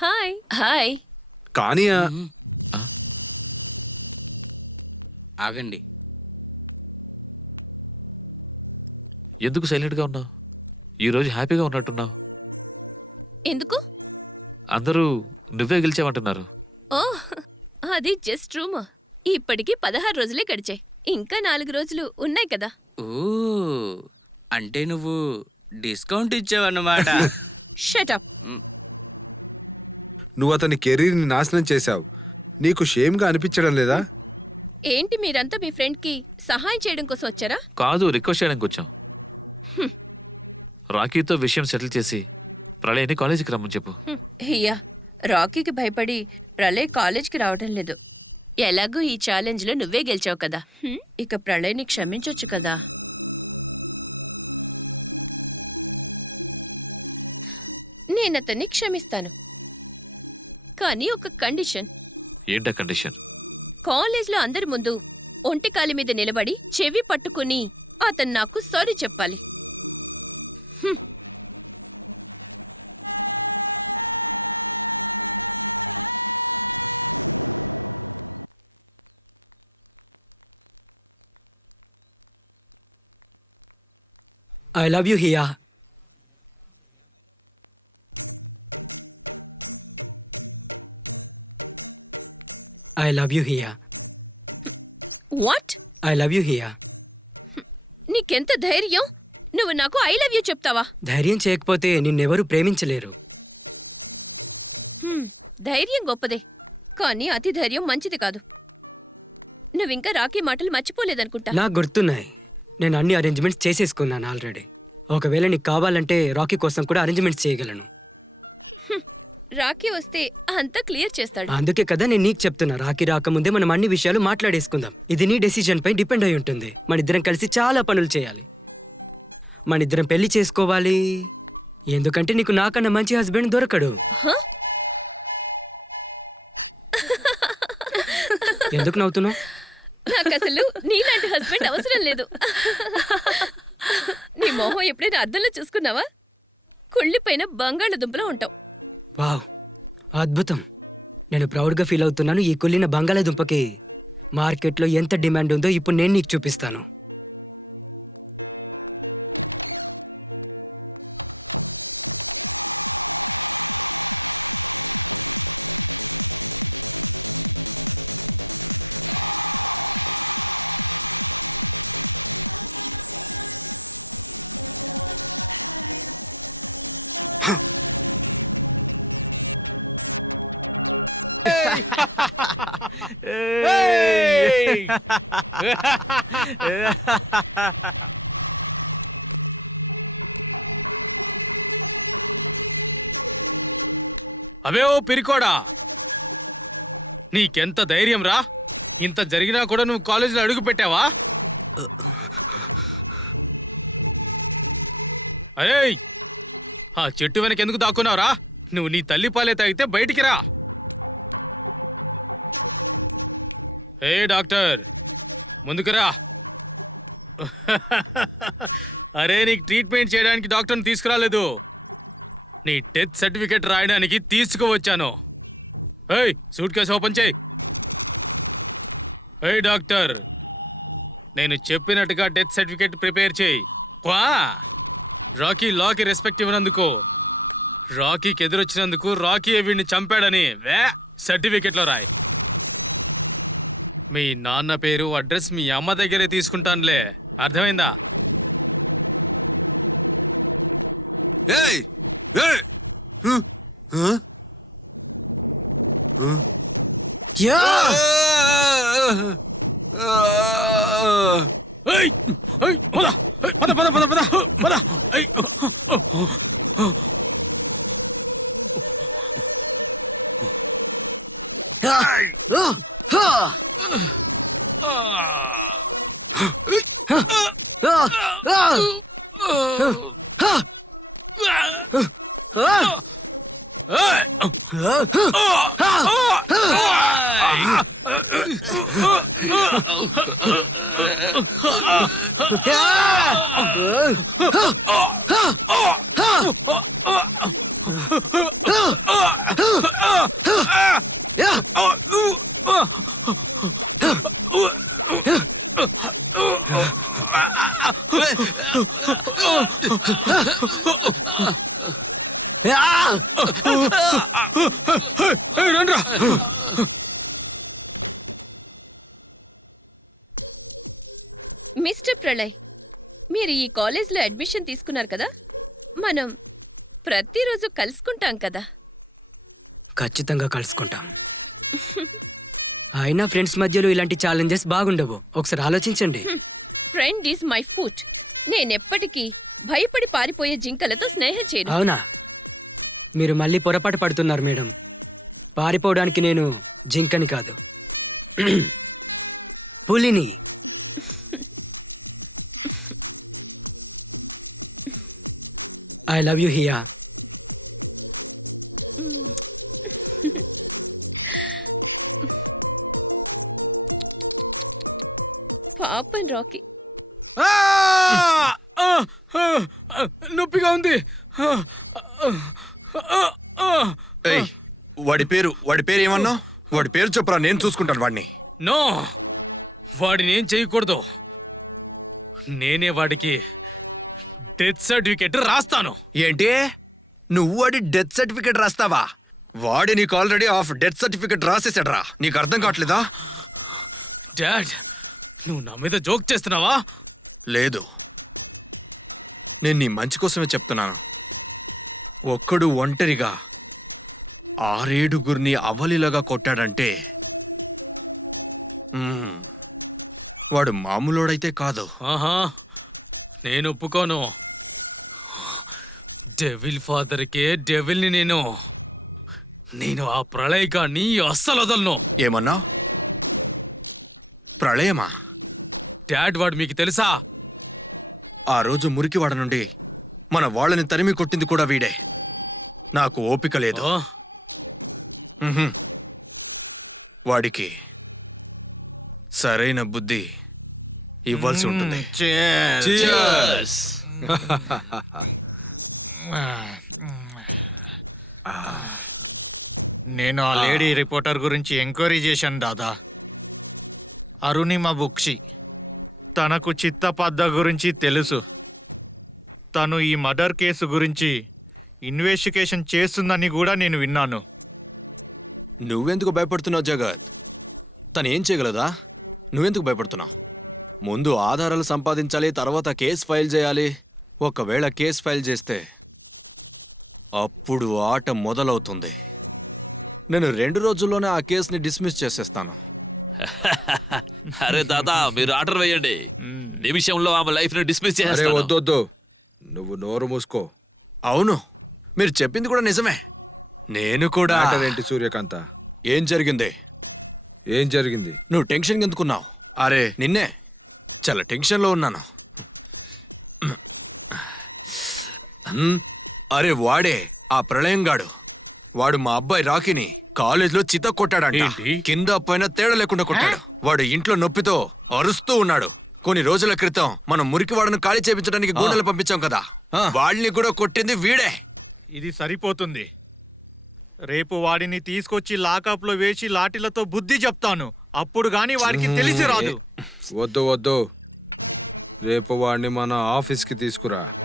Hi hi. కానీ ఆగండి. ఎందుకు సైలెంట్గా ఉన్నావు? ఈరోజు హ్యాపీగా ఉన్నట్టున్నావు. ఎందుకు? అందరూ నువ్వే గెలిచావంటున్నారు. ఓ అది జస్ట్ రూమ్. ఇప్పటికి 16 రోజులే గడిచాయి. ఇంకా 4 రోజులు ఉన్నాయి కదా. ఓ అంటే నువ్వు డిస్కౌంట్ ఇచ్చావన్నమాట. Shut up. నువ్వు అతని కెరీర్ని నాశనం చేశావు. నీకు షేమ్గా అనిపించడం లేదా? ఏంటి మీరంతా మీ ఫ్రెండ్ కి సహాయం చేయడం కోసం వచ్చారా? కాదు, రిక్వెస్ట్ చేయడానికి వచ్చాం. రాకీతో విషయం సెటిల్ చేసి ప్రళయని కాలేజీకి రమ్మని చెప్పు. అయ్యా, రాకీకి భయపడి ప్రళయ్ కాలేజ్కి రావడం లేదు. ఎలాగూ ఈ ఛాలెంజ్ లో నువ్వే గెలిచావు కదా, ఇక ప్రళయ్ని క్షమించొచ్చు కదా. నేనతన్ని క్షమిస్తాను, కానీ ఒక కండిషన్. ఏంటా కండిషన్? కాలేజ్లో అందరి ముందు ఒంటికాలి మీద నిలబడి చెవి పట్టుకుని అతను నాకు సారీ చెప్పాలి. I love you, Hiya. I love you, Hiya. What? I love you, Hiya. నీకెంత ధైర్యం? నువ్వు నాకు ఐ లవ్ యూ చెప్తావా? ధైర్యం చేయకపోతే నిన్నెవరూ ప్రేమించలేరు. ధైర్యం గొప్పదే, కానీ అతి ధైర్యం మంచిది కాదు. నువ్వింకా రాకీ మాటలు మర్చిపోలేదనుకుంటా. నాకు గుర్తున్నాయి. నేను అన్ని అరేంజ్మెంట్స్ చేసేసుకున్నాను ఆల్రెడీ. ఒకవేళ నీకు కావాలంటే రాకీ కోసం కూడా అరేంజ్మెంట్స్ చేయగలను. రాకీ వస్తే అంతా క్లియర్ చేస్తాడు. అందుకే కదా నేను నీకు చెప్తున్నా, రాకీ రాకముందే మనం అన్ని విషయాలు మాట్లాడేసుకుందాం. ఇది నీ డెసిజన్ పై డిపెండ్ అయి ఉంటుంది. మన ఇద్దరం కలిసి చాలా పనులు చేయాలి. మన ఇద్దరం పెళ్లి చేసుకోవాలి. ఎందుకంటే నీకు నాకన్నా మంచి హస్బెండ్ దొరకడు. ఎందుకు నవ్వుతున్నావు? నాకు అసలు నీలాంటి హస్బెండ్ అవసరం లేదు. నీ మొహం ఎప్పుడైనా అద్దంలో చూసుకున్నావా? కుళ్ళిపోయిన బంగాళదుంపలో ఉంటావు. వావ్, అద్భుతం. నేను ప్రౌడ్గా ఫీల్ అవుతున్నాను. ఈ కుళ్ళిన బంగాళాదుంపకి మార్కెట్లో ఎంత డిమాండ్ ఉందో ఇప్పుడు నేను నీకు చూపిస్తాను. అవే ఓ పిరికోడా, నీకెంత ధైర్యం రా? ఇంత జరిగినా కూడా నువ్వు కాలేజీలో అడుగు పెట్టావా? అరే, ఆ చెట్టు వెనక ఎందుకు దాక్కున్నావురా? నువ్వు నీ తల్లి పాలే తాగితే బయటికి రా. ఏ డాక్టర్, ముందుకురా. అరే, నీకు ట్రీట్మెంట్ చేయడానికి డాక్టర్ని తీసుకురాలేదు, నీ డెత్ సర్టిఫికేట్ రాయడానికి తీసుకువచ్చాను. ఏయ్, సూట్ కేసు ఓపెన్ చేయి. ఏయ్ డాక్టర్, నేను చెప్పినట్టుగా డెత్ సర్టిఫికేట్ ప్రిపేర్ చేయి. రాకీ లాకి రెస్పెక్ట్ ఇవ్వనందుకు, రాకీకి ఎదురొచ్చినందుకు, రాకీ వీడిని చంపాడని సర్టిఫికేట్లో రాయి. మీ నాన్న పేరు, అడ్రస్ మీ అమ్మ దగ్గరే తీసుకుంటానులే, అర్థమైందా? రండ్రా. మిస్టర్ ప్రళయ్, మీరు ఈ కాలేజ్లో అడ్మిషన్ తీసుకున్నారు కదా, మనం ప్రతిరోజు కలుసుకుంటాం కదా. ఖచ్చితంగా కలుసుకుంటాం. అయినా ఫ్రెండ్స్ మధ్యలో ఇలాంటి ఛాలెంజెస్ బాగుండవు. ఒకసారి ఆలోచించండి. Friend is my foot. నేనెప్పటికీ భయపడి పారిపోయే జింకలతో స్నేహం చేయను. అవునా? మీరు మళ్ళీ పొరపాటు పడుతున్నారు మేడం. పారిపోవడానికి నేను జింకని కాదు, పులిని. I love you here. పాపం రాకీ. నొప్పిగా ఉంది. ఏయ్, వాడి పేరు ఏమన్నా? వాడి పేరు చెప్పురా, నేను చూసుకుంటాను వాడిని. నో, వాడిని ఏం చేయకూడదు. నేనే వాడికి డెత్ సర్టిఫికెట్ రాస్తాను. ఏంటి, నువ్వు వాడి డెత్ సర్టిఫికెట్ రాస్తావా? వాడి నీకు ఆల్రెడీ ఆఫ్ డెత్ సర్టిఫికెట్ రాసేసాడ్రా. నీకు అర్థం కావట్లేదా? డాడ్, నువ్వు నా మీద జోక్ చేస్తున్నావా? లేదు, నేను నీ మంచి కోసమే చెప్తున్నాను. ఒక్కడు ఒంటరిగా 6-7 అవలీలగా కొట్టాడంటే వాడు మామూలోడైతే కాదు. ఆహా, నేను ఒప్పుకోను. డెవిల్ ఫాదర్కే డెవిల్ని నేను ఆ ప్రళయగాన్ని అస్సలు వదలను. ఏమన్నా? ప్రళయమా? డాడ్, వాడు మీకు తెలుసా? ఆ రోజు మురికివాడ నుండి మన వాళ్ళని తరిమి కొట్టింది కూడా వీడే. నాకు ఓపిక లేదు. ఆ? వాడికి సరైన బుద్ధి ఇవ్వాల్సి ఉంటుంది. నేను ఆ లేడీ రిపోర్టర్ గురించి ఎంక్వైరీ చేశాను దాదా. అరుణిమ బుక్షి. తనకు చిత్తపద్ద గురించి తెలుసు. తను ఈ మర్డర్ కేసు గురించి ఇన్వెస్టిగేషన్ చేస్తుందని కూడా నేను విన్నాను. నువ్వెందుకు భయపడుతున్నావు జగన్? తను ఏం చేయగలదా? నువ్వెందుకు భయపడుతున్నావు? ముందు ఆధారాలు సంపాదించాలి, తర్వాత కేసు ఫైల్ చేయాలి. ఒకవేళ కేసు ఫైల్ చేస్తే అప్పుడు ఆట మొదలవుతుంది. నేను 2 రోజుల్లోనే ఆ కేసుని డిస్మిస్ చేసేస్తాను. అరే దాదా, మీరు ఆర్డర్ వేయండి. నిమిషంలో ఆమె లైఫ్ ని డిస్మిస్ అరే చేస్తాను. వద్దొద్దు, నువ్వు నోరు మూసుకో. అవును, మీరు చెప్పింది కూడా నిజమే. నేను కూడా. మ్యాటర్ ఏంటి సూర్యకాంత? ఏం జరిగింది? ఏం జరిగింది? నువ్వు టెన్షన్ ఎందుకున్నావు? అరే నిన్నే చాలా టెన్షన్లో ఉన్నాను. అరే వాడే ఆ ప్రళయంగాడు. వాడు మా అబ్బాయి రాకీని కాలేజ్లో చిత కొట్టాడంట. ఏంటి? కింద పైన తేడా లేకుండా కొట్టాడు. వాడు ఇంట్లో నొప్పితో అరుస్తూ ఉన్నాడు. కొన్ని రోజుల క్రితం మనం మురికివాడను ఖాళీ చేయించడానికి గూడెలు పంపించాం కదా, వాళ్ళని కూడా కొట్టింది వీడే. ఇది సరిపోతుంది. రేపు వాడిని తీసుకొచ్చి లాకప్లో వేసి లాఠీలతో బుద్ధి చెప్తాను. అప్పుడు గాని వారికి తెలిసి రాదు. వద్దు వద్దు, రేపు వాడిని మన ఆఫీస్కి తీసుకురా.